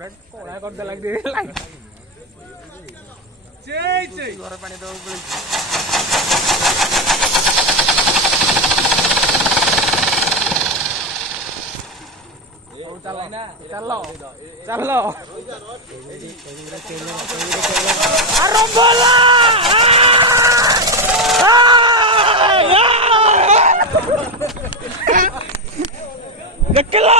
पूरा कोड़ा कर दे लग दे लाइन चेई घर पानी दो चलो चलो बोला निकलो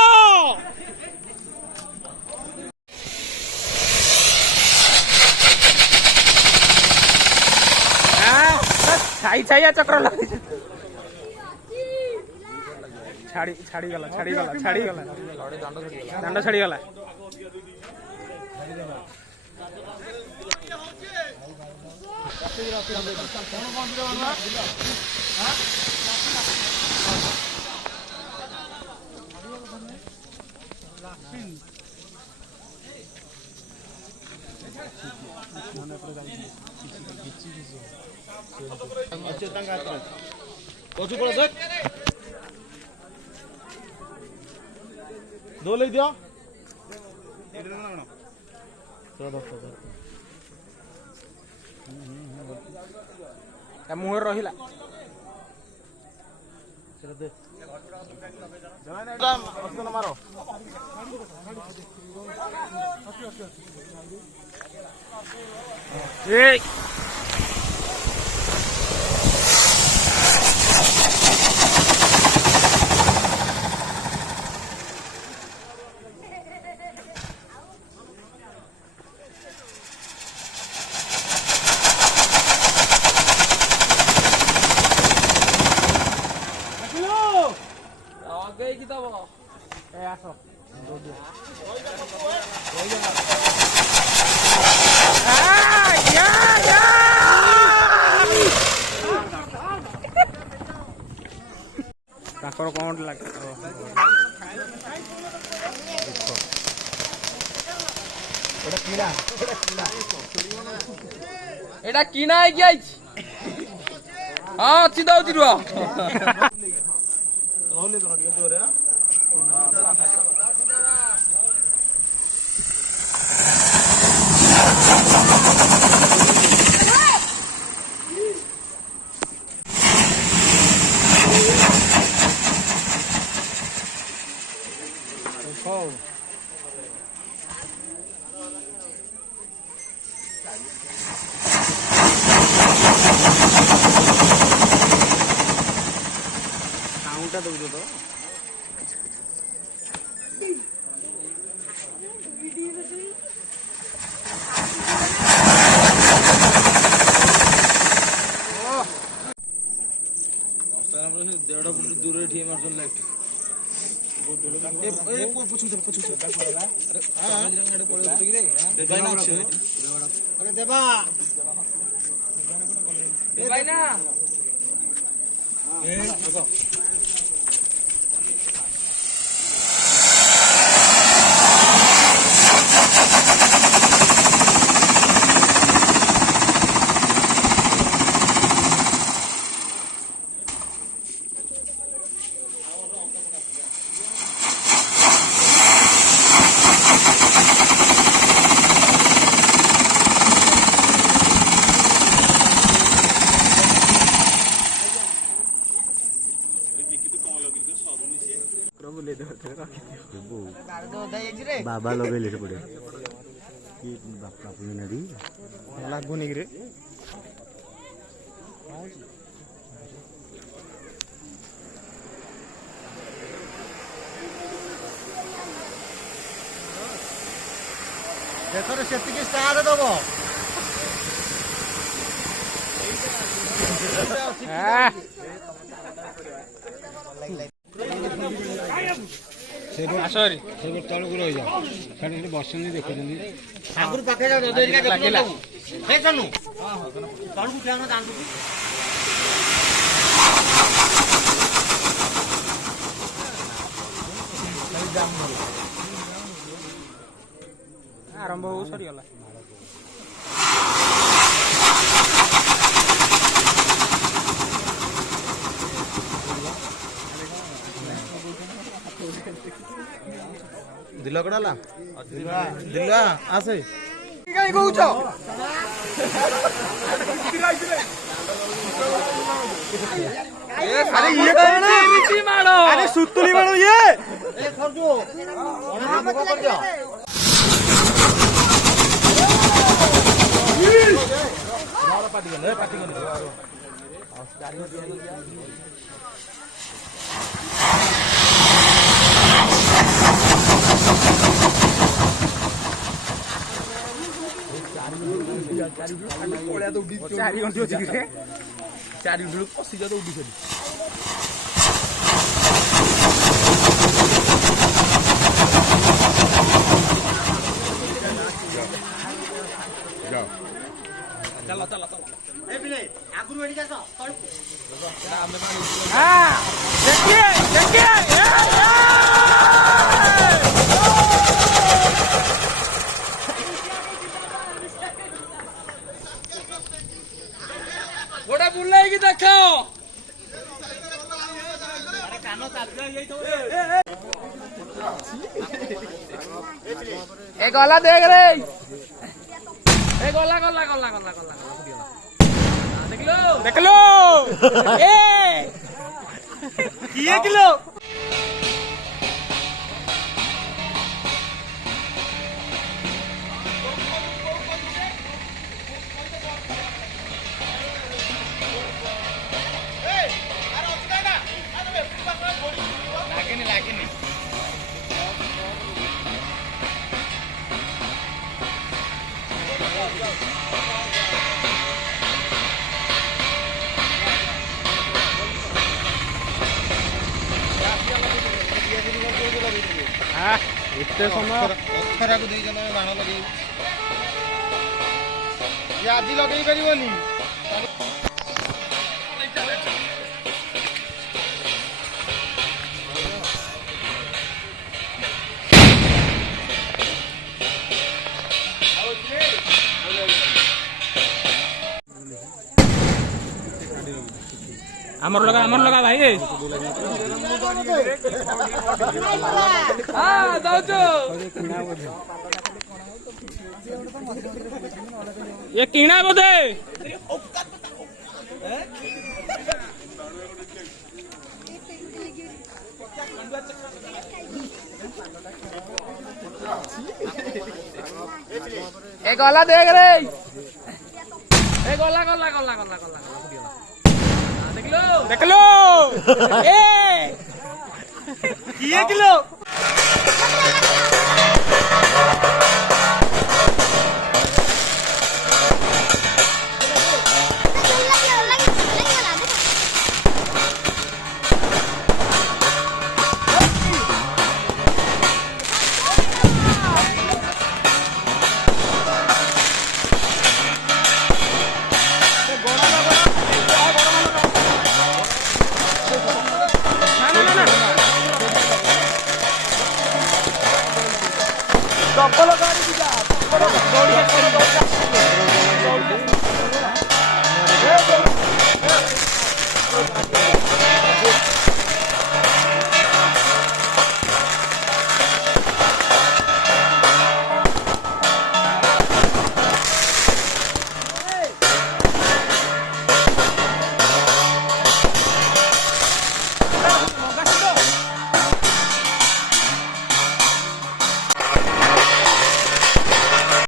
छाई छाई चक्र लगे छाड़ी छाड़ी गला दांड छाड़ी गला दो ले दियो मुहर रहिला मारो कौन लगे एटा किना है क्या हाँ अच्छी दाऊ तिरुआ दौड़ तो देढ़ फुट दूर मार्सन लाइट बाबा लगे पड़े लगुनि से स्टार दब सॉरी तलक रही जाओ बस देखुं आगुरी पाखे लगे आरंभ हो सरीगला ଦିଲ କଡା ହେଲା ଦିଲ ଆସେ କାଇଁ କହୁଛ ଆରେ ଇଏ କଣ ଏମିତି ମାଡ ଆରେ ସୁତୁଲି ବାଣୁ ଇଏ ଚାରି ଘଣ୍ଟି ଅଛି କି ଚାରି ଘଣ୍ଟି ପଶିଯା ଦୌଡ଼ି ଖେଳି ଚାଲ ଚାଲ ଚାଲ ଆଗରୁ ଏଠି ଆସ ଦେଖିଏ ଦେଖିଏ ଗୋଟା ବୁଲେଇକି ଦେଖ ଏ ଗଲା ଦେଖ ରେ ଏ ଗଲା ଗଲା ଗଲା ଗଲା ଗଲା ଦେଖିଲ ଦେଖିଲ ଏ କିଏ କିଲୋ ଏତେ ସମୟ ଅଖରାକୁ ଦେଇଛ ତମେ ବାଣ ଲଗେଇ ଇଏ ଆଜି ଲଗେଇ ପାରିବନି ଆମର ଲଗା ଭାଇ ହଁ ଦଉଛୁ ଏ କିଣା ବୋଧେ ଏ ଗଲା ଦେଖ ରେ ଏ ଗଲା ଗଲା ଗଲା ଗଲା ଗଲା ଦେଖିଲ ଦେଖିଲ ଏ କିଏ କିଲୋ ଚପଲ ଗାଡ଼ି ଯିବା